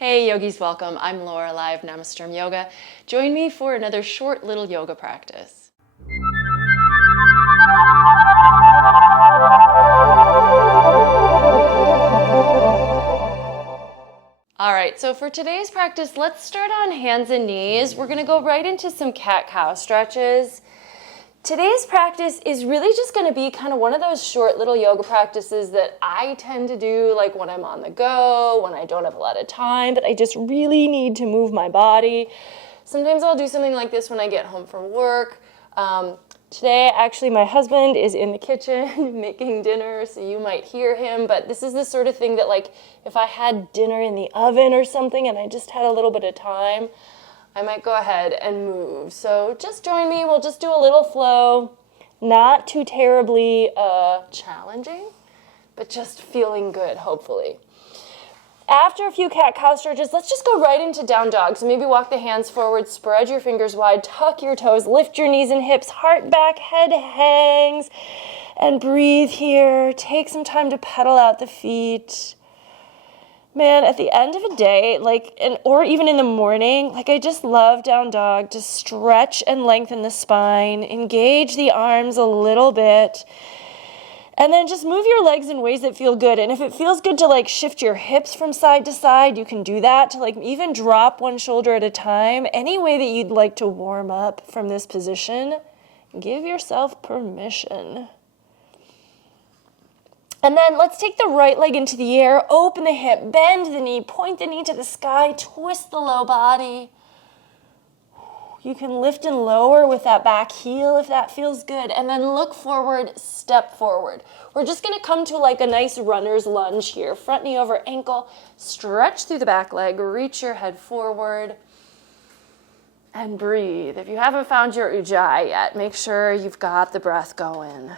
Hey yogis, welcome. I'm Laura Live Namasturm Yoga. Join me for another short little yoga practice. All right, so for today's practice, let's start on hands and knees. We're gonna go right into some cat-cow stretches. Today's practice is really just going to be kind of one of those short little yoga practices that I tend to do like when I'm on the go, when I don't have a lot of time, but I just really need to move my body. Sometimes I'll do something like this when I get home from work. Today, actually, my husband is in the kitchen making dinner, so you might hear him, but this is the sort of thing that like if I had dinner in the oven or something and I just had a little bit of time, I might go ahead and move. So just join me. We'll just do a little flow, not too terribly challenging, but just feeling good, hopefully. After a few cat-cow stretches, let's just go right into down dog. So maybe walk the hands forward, spread your fingers wide, tuck your toes, lift your knees and hips, heart back, head hangs, and breathe here. Take some time to pedal out the feet. Man, at the end of a day, or even in the morning, I just love down dog to stretch and lengthen the spine, engage the arms a little bit, and then just move your legs in ways that feel good. And if it feels good to shift your hips from side to side, you can do that to even drop one shoulder at a time. Any way that you'd like to warm up from this position, give yourself permission. And then let's take the right leg into the air, open the hip, bend the knee, point the knee to the sky, twist the low body. You can lift and lower with that back heel if that feels good. And then look forward, step forward. We're just going to come to a nice runner's lunge here. Front knee over ankle, stretch through the back leg, reach your head forward, and breathe. If you haven't found your ujjayi yet, make sure you've got the breath going.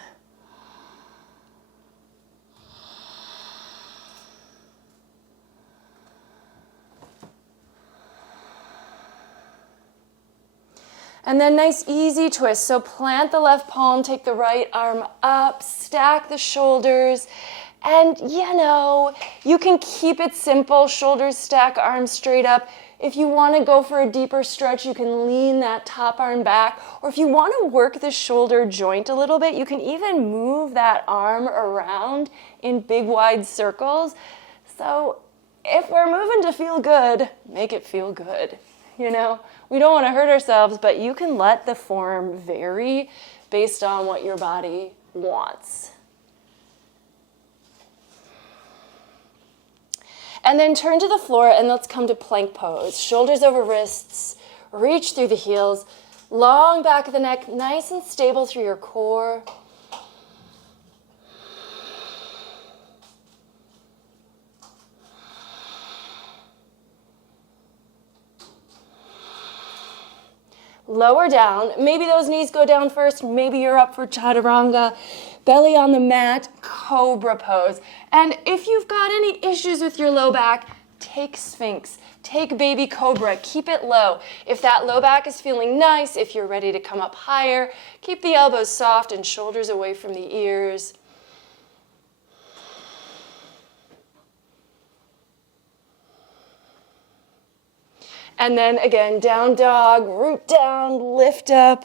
And then nice easy twist. So plant the left palm, take the right arm up, stack the shoulders. And you can keep it simple. Shoulders stack, arms straight up. If you want to go for a deeper stretch, you can lean that top arm back. Or if you want to work the shoulder joint a little bit, you can even move that arm around in big wide circles. So if we're moving to feel good, make it feel good. We don't want to hurt ourselves, but you can let the form vary based on what your body wants. And then turn to the floor and let's come to plank pose. Shoulders over wrists, reach through the heels, long back of the neck, nice and stable through your core. Lower down. Maybe those knees go down first. Maybe you're up for chaturanga. Belly on the mat, cobra pose. And if you've got any issues with your low back, take Sphinx. Take baby cobra. Keep it low. If that low back is feeling nice, if you're ready to come up higher, keep the elbows soft and shoulders away from the ears. And then again, down dog, root down, lift up,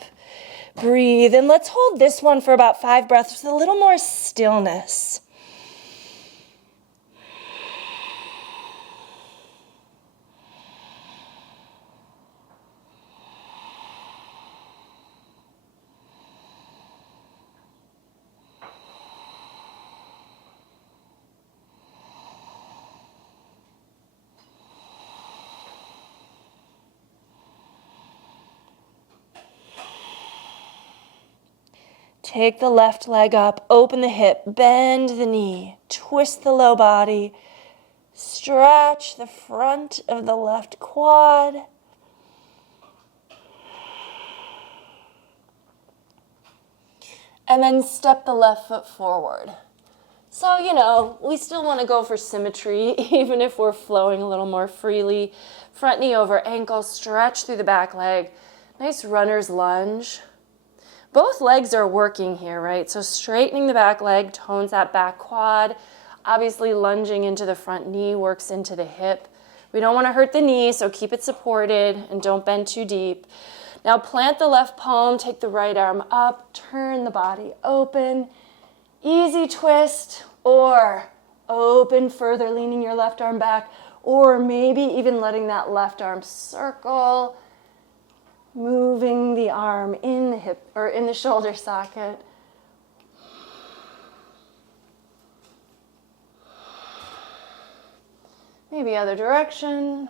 breathe. And let's hold this one for about 5 breaths with a little more stillness. Take the left leg up, open the hip, bend the knee, twist the low body, stretch the front of the left quad. And then step the left foot forward. So, we still want to go for symmetry, even if we're flowing a little more freely. Front knee over ankle, stretch through the back leg. Nice runner's lunge. Both legs are working here, right? So straightening the back leg tones that back quad. Obviously, lunging into the front knee works into the hip. We don't want to hurt the knee, so keep it supported and don't bend too deep. Now plant the left palm, take the right arm up, turn the body open. Easy twist, or open further, leaning your left arm back, or maybe even letting that left arm circle, moving the arm in the hip or in the shoulder socket. Maybe other direction.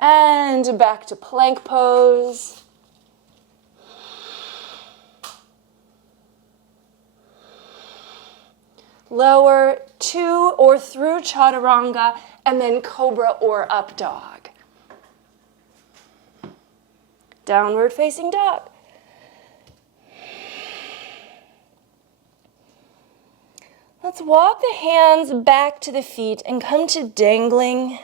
And back to plank pose. Lower to or through chaturanga, and then cobra or up dog. Downward facing dog. Let's walk the hands back to the feet and come to dangling.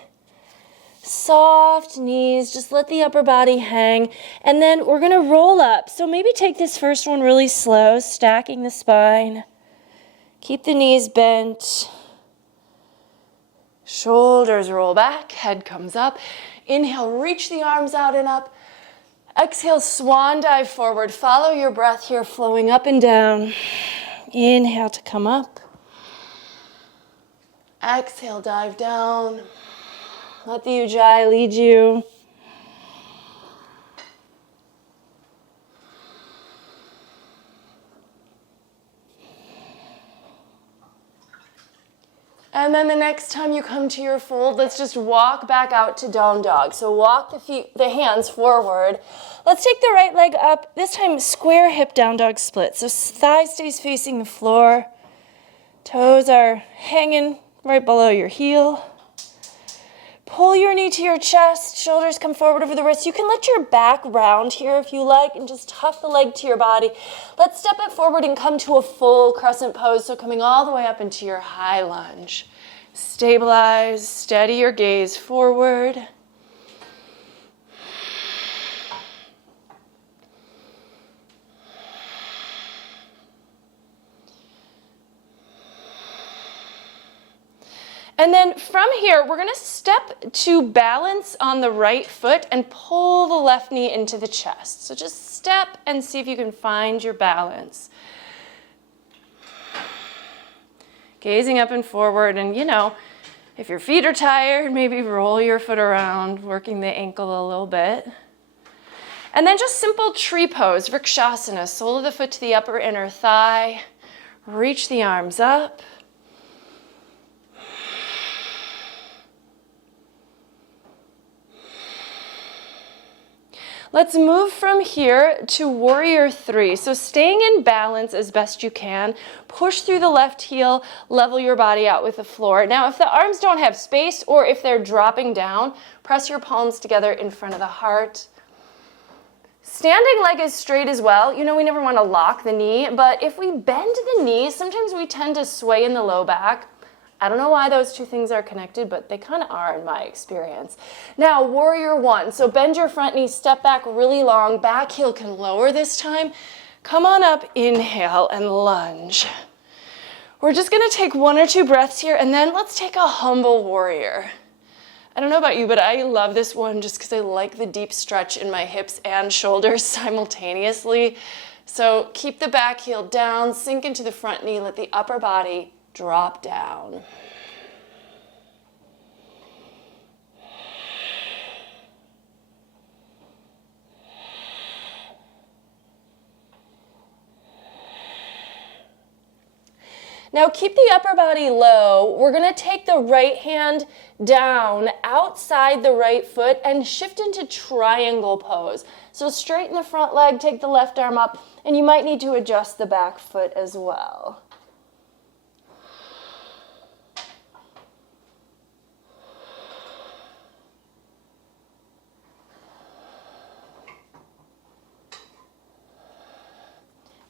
Soft knees, just let the upper body hang. And then we're going to roll up. So maybe take this first one really slow, stacking the spine. Keep the knees bent. Shoulders roll back, head comes up. Inhale, reach the arms out and up. Exhale, swan dive forward. Follow your breath here, flowing up and down. Inhale to come up. Exhale, dive down. Let the ujjayi lead you. And then the next time you come to your fold, let's just walk back out to down dog. So walk the hands forward. Let's take the right leg up. This time, square hip down dog split. So thigh stays facing the floor. Toes are hanging right below your heel. Pull your knee to your chest. Shoulders come forward over the wrists. You can let your back round here if you like and just tuck the leg to your body. Let's step it forward and come to a full crescent pose. So coming all the way up into your high lunge. Stabilize, steady your gaze forward. And then from here, we're going to step to balance on the right foot and pull the left knee into the chest. So just step and see if you can find your balance. Gazing up and forward, and if your feet are tired, maybe roll your foot around, working the ankle a little bit. And then just simple tree pose, vrikshasana, sole of the foot to the upper inner thigh. Reach the arms up. Let's move from here to warrior three. So staying in balance as best you can. Push through the left heel, level your body out with the floor. Now, if the arms don't have space or if they're dropping down, press your palms together in front of the heart. Standing leg is straight as well. We never want to lock the knee, but if we bend the knee, sometimes we tend to sway in the low back. I don't know why those two things are connected, but they kind of are in my experience. Now, warrior one. So bend your front knee, step back really long. Back heel can lower this time. Come on up, inhale, and lunge. We're just going to take 1 or 2 breaths here, and then let's take a humble warrior. I don't know about you, but I love this one just because I like the deep stretch in my hips and shoulders simultaneously. So keep the back heel down, sink into the front knee, let the upper body drop down. Now keep the upper body low. We're going to take the right hand down outside the right foot and shift into triangle pose. So straighten the front leg, take the left arm up, and you might need to adjust the back foot as well.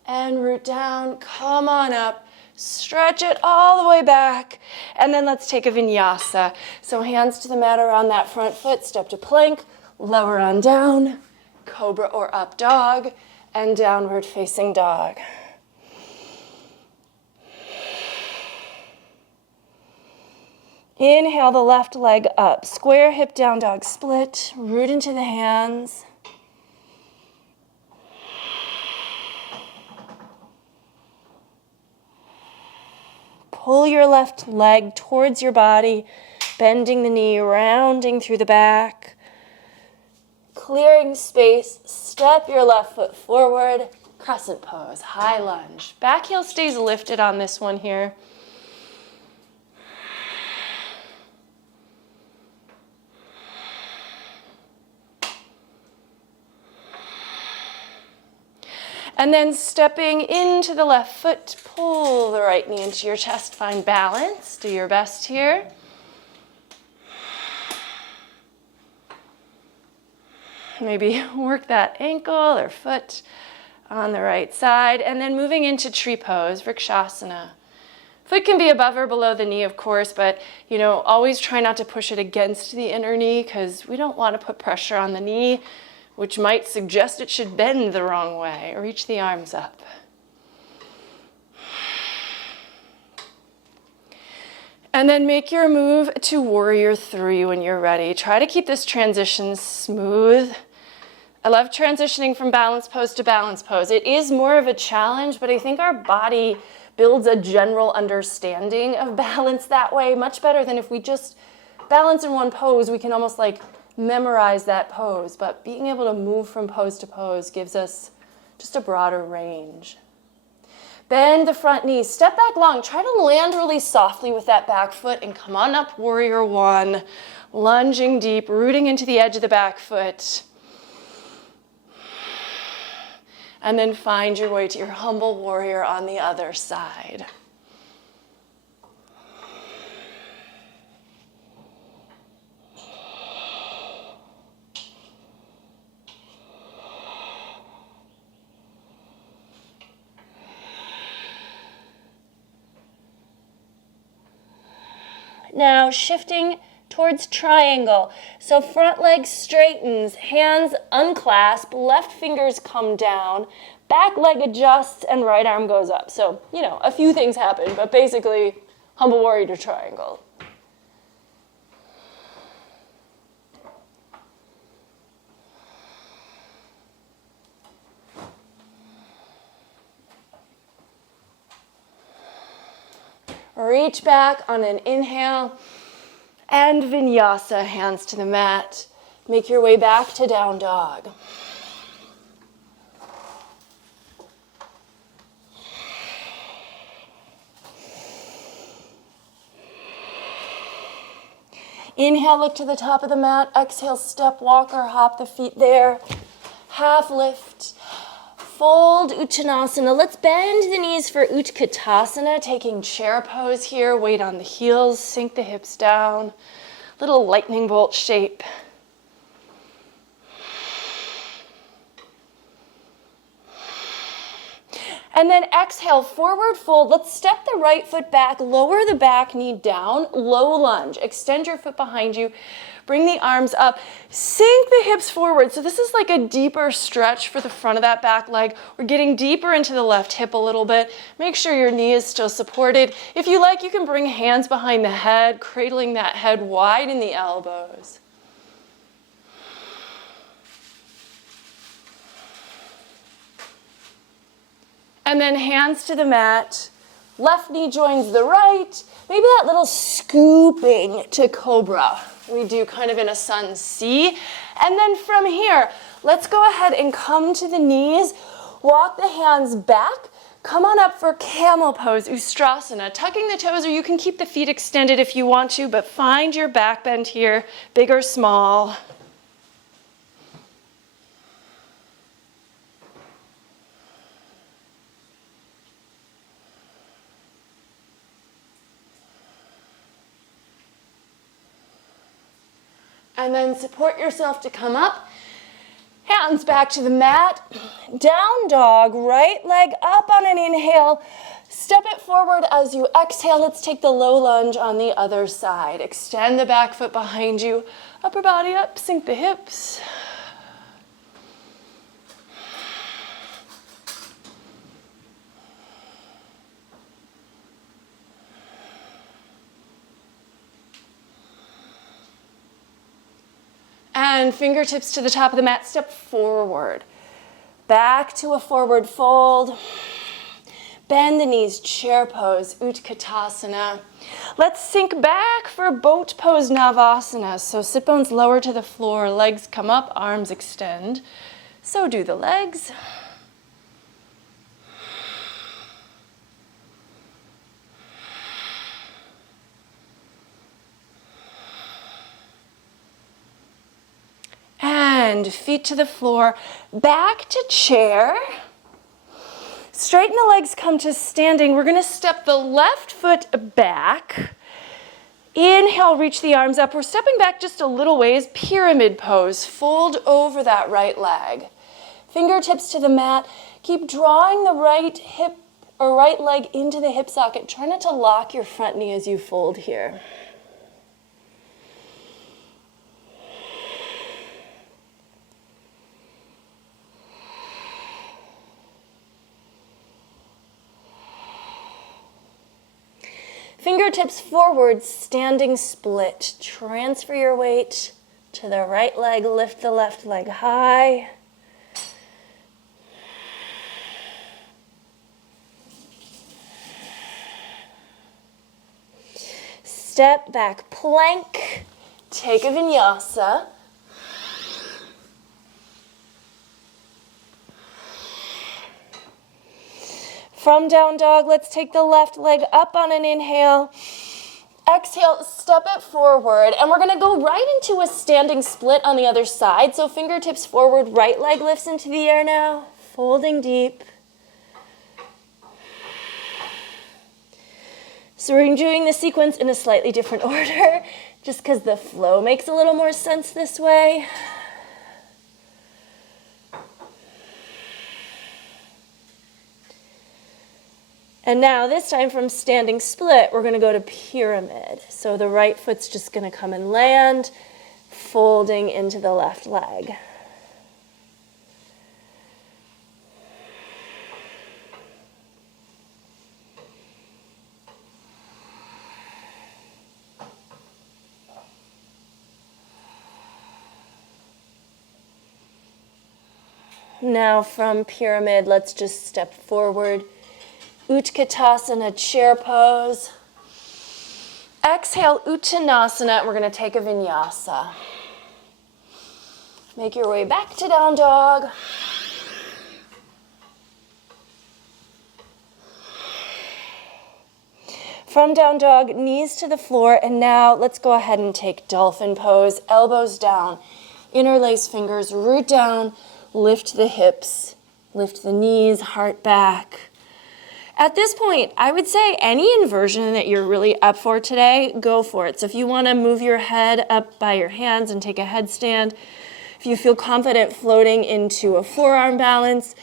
And root down, come on up, stretch it all the way back, and then let's take a vinyasa. So hands to the mat around that front foot, step to plank, lower on down, cobra or up dog, and downward facing dog. Inhale the left leg up. Square hip down dog split. Root into the hands. Pull your left leg towards your body, bending the knee, rounding through the back. Clearing space, step your left foot forward. Crescent pose, high lunge. Back heel stays lifted on this one here. And then stepping into the left foot, pull the right knee into your chest, find balance. Do your best here. Maybe work that ankle or foot on the right side. And then moving into tree pose, Vrikshasana. Foot can be above or below the knee, of course, but always try not to push it against the inner knee because we don't want to put pressure on the knee, which might suggest it should bend the wrong way. Reach the arms up. And then make your move to Warrior 3 when you're ready. Try to keep this transition smooth. I love transitioning from balance pose to balance pose. It is more of a challenge, but I think our body builds a general understanding of balance that way, much better than if we just balance in one pose. We can almost memorize that pose, but being able to move from pose to pose gives us just a broader range. Bend the front knee, step back long, try to land really softly with that back foot and come on up, Warrior 1, lunging deep, rooting into the edge of the back foot. And then find your way to your humble warrior on the other side. Now shifting towards triangle. So front leg straightens, hands unclasp, left fingers come down, back leg adjusts, and right arm goes up. So, a few things happen, but basically, humble warrior to triangle. Reach back on an inhale and vinyasa, hands to the mat. Make your way back to down dog. Inhale, look to the top of the mat. Exhale, step, walk, or hop the feet there. Half lift. Fold Uttanasana. Let's bend the knees for Utkatasana, taking chair pose here. Weight on the heels, sink the hips down. Little lightning bolt shape. And then exhale, forward fold. Let's step the right foot back, lower the back knee down, low lunge. Extend your foot behind you. Bring the arms up, sink the hips forward. So this is like a deeper stretch for the front of that back leg. We're getting deeper into the left hip a little bit. Make sure your knee is still supported. If you like, you can bring hands behind the head, cradling that head wide in the elbows. And then hands to the mat. Left knee joins the right. Maybe that little scooping to cobra. We do kind of in a sun C. And then from here, let's go ahead and come to the knees. Walk the hands back. Come on up for camel pose, Ustrasana. Tucking the toes, or you can keep the feet extended if you want to, but find your back bend here, big or small. And then support yourself to come up. Hands back to the mat. Down dog, right leg up on an inhale. Step it forward as you exhale. Let's take the low lunge on the other side. Extend the back foot behind you. Upper body up, sink the hips. And fingertips to the top of the mat, step forward. Back to a forward fold. Bend the knees, chair pose, Utkatasana. Let's sink back for boat pose, Navasana. So sit bones lower to the floor, legs come up, arms extend. So do the legs. And feet to the floor, back to chair. Straighten the legs, come to standing. We're gonna step the left foot back. Inhale, reach the arms up. We're stepping back just a little ways, pyramid pose. Fold over that right leg. Fingertips to the mat. Keep drawing the right hip or right leg into the hip socket. Try not to lock your front knee as you fold here. Fingertips forward, standing split. Transfer your weight to the right leg, lift the left leg high. Step back, plank, take a vinyasa. From down dog, let's take the left leg up on an inhale. Exhale, step it forward, and we're gonna go right into a standing split on the other side. So fingertips forward, right leg lifts into the air now, folding deep. So we're doing the sequence in a slightly different order, just because the flow makes a little more sense this way. And now this time from standing split, we're gonna go to pyramid. So the right foot's just gonna come and land, folding into the left leg. Now from pyramid, let's just step forward. Utkatasana, chair pose. Exhale, Uttanasana, and we're gonna take a vinyasa. Make your way back to down dog. From down dog, knees to the floor, and now let's go ahead and take dolphin pose. Elbows down, interlace fingers, root down, lift the hips, lift the knees, heart back. At this point, I would say any inversion that you're really up for today, go for it. So if you want to move your head up by your hands and take a headstand, if you feel confident floating into a forearm balance,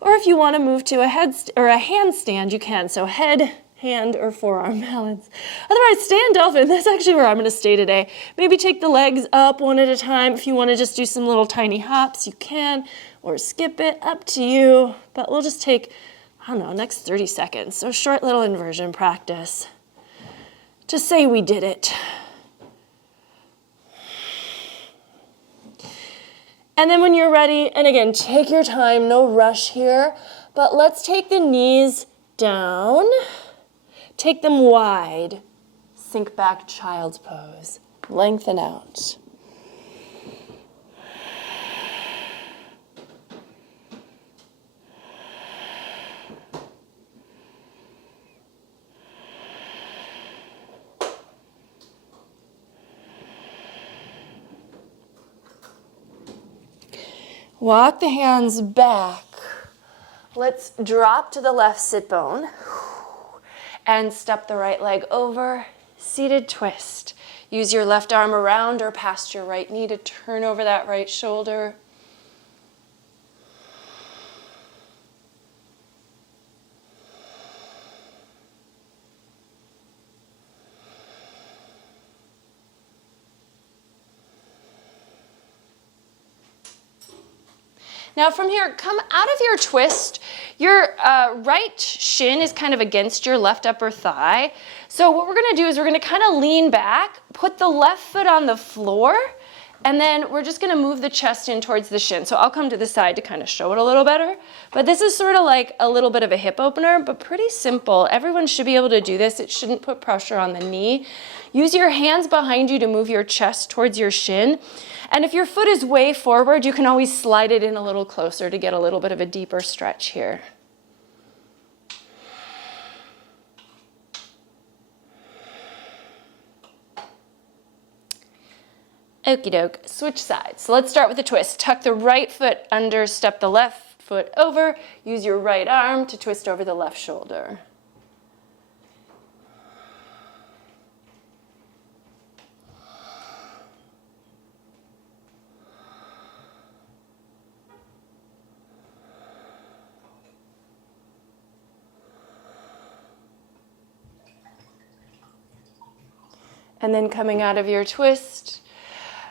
or if you want to move to a handstand, you can. So head, hand, or forearm balance. Otherwise, stay in dolphin. That's actually where I'm going to stay today. Maybe take the legs up one at a time. If you want to just do some little tiny hops, you can, or skip it, up to you. But we'll just take, I don't know, next 30 seconds. So short little inversion practice to say we did it. And then when you're ready, and again, take your time, no rush here, but let's take the knees down, take them wide, sink back, child's pose, lengthen out. Walk the hands back. Let's drop to the left sit bone and step the right leg over, seated twist. Use your left arm around or past your right knee to turn over that right shoulder. Now from here, come out of your twist. Your right shin is kind of against your left upper thigh. So what we're gonna do is we're gonna kind of lean back, put the left foot on the floor, And then we're just gonna move the chest in towards the shin. So I'll come to the side to kind of show it a little better. But this is sort of like a little bit of a hip opener, but pretty simple. Everyone should be able to do this. It shouldn't put pressure on the knee. Use your hands behind you to move your chest towards your shin. And if your foot is way forward, you can always slide it in a little closer to get a little bit of a deeper stretch here. Okie doke, switch sides. So let's start with a twist. Tuck the right foot under, step the left foot over. Use your right arm to twist over the left shoulder. And then coming out of your twist,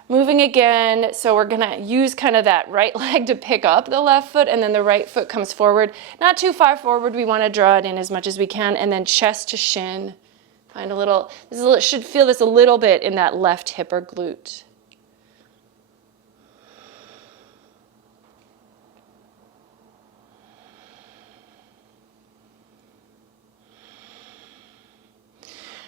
moving again, so we're gonna use kind of that right leg to pick up the left foot, and then the right foot comes forward. Not too far forward, we wanna draw it in as much as we can, and then chest to shin. Find a little, should feel this a little bit in that left hip or glute.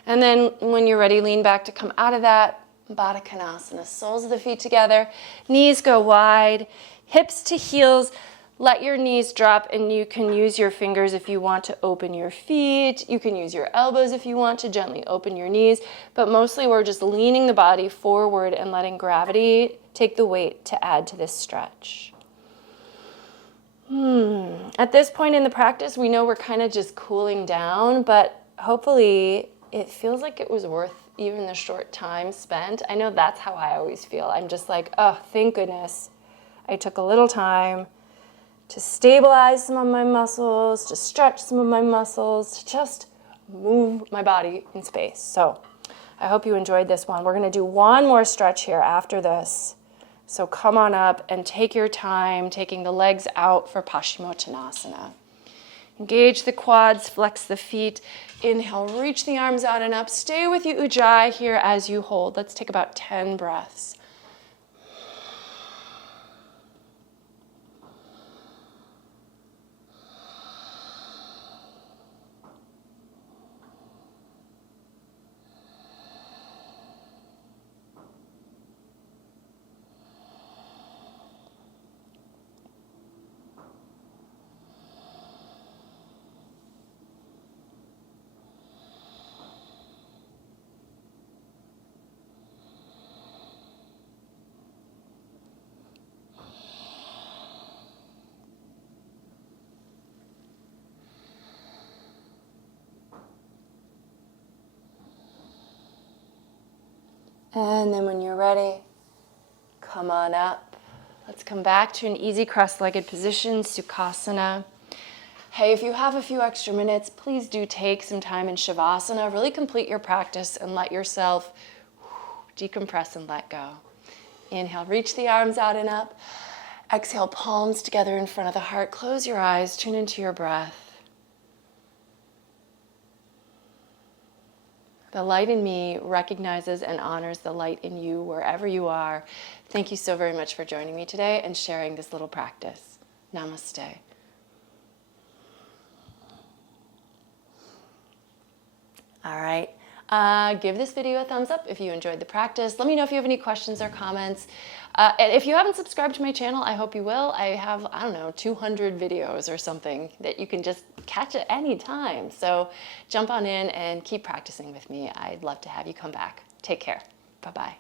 And then when you're ready, lean back to come out of that. Baddha Konasana, soles of the feet together, knees go wide, hips to heels, let your knees drop, and you can use your fingers if you want to open your feet. You can use your elbows if you want to gently open your knees, but mostly we're just leaning the body forward and letting gravity take the weight to add to this stretch. At this point in the practice, we know we're kind of just cooling down, but hopefully it feels like it was worth even the short time spent. I know that's how I always feel. I'm just like, oh, thank goodness I took a little time to stabilize some of my muscles, to stretch some of my muscles, to just move my body in space. So I hope you enjoyed this one. We're gonna do one more stretch here after this. So come on up and take your time, taking the legs out for Paschimottanasana. Engage the quads, flex the feet. Inhale, reach the arms out and up. Stay with your Ujjayi here as you hold. Let's take about 10 breaths. And then when you're ready, come on up. Let's come back to an easy cross-legged position, Sukhasana. Hey, if you have a few extra minutes, please do take some time in Shavasana. Really complete your practice and let yourself decompress and let go. Inhale, reach the arms out and up. Exhale, palms together in front of the heart. Close your eyes, tune into your breath. The light in me recognizes and honors the light in you wherever you are. Thank you so very much for joining me today and sharing this little practice. Namaste. All right. Give this video a thumbs up if you enjoyed the practice. Let me know if you have any questions or comments. And if you haven't subscribed to my channel, I hope you will. I have, 200 videos or something that you can just catch at any time. So jump on in and keep practicing with me. I'd love to have you come back. Take care. Bye-bye.